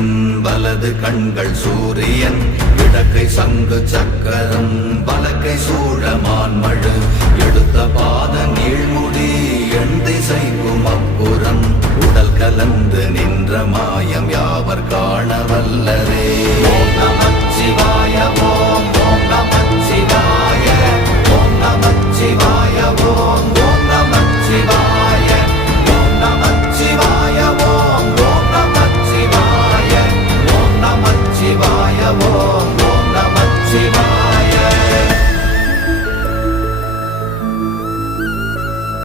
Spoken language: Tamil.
இந்திரன் வலது கண்கள் சூரியன் இடக்கை சங்கு சக்கரம் வலக்கை சூழமான் மழு எடுத்த பாத நீழ்மு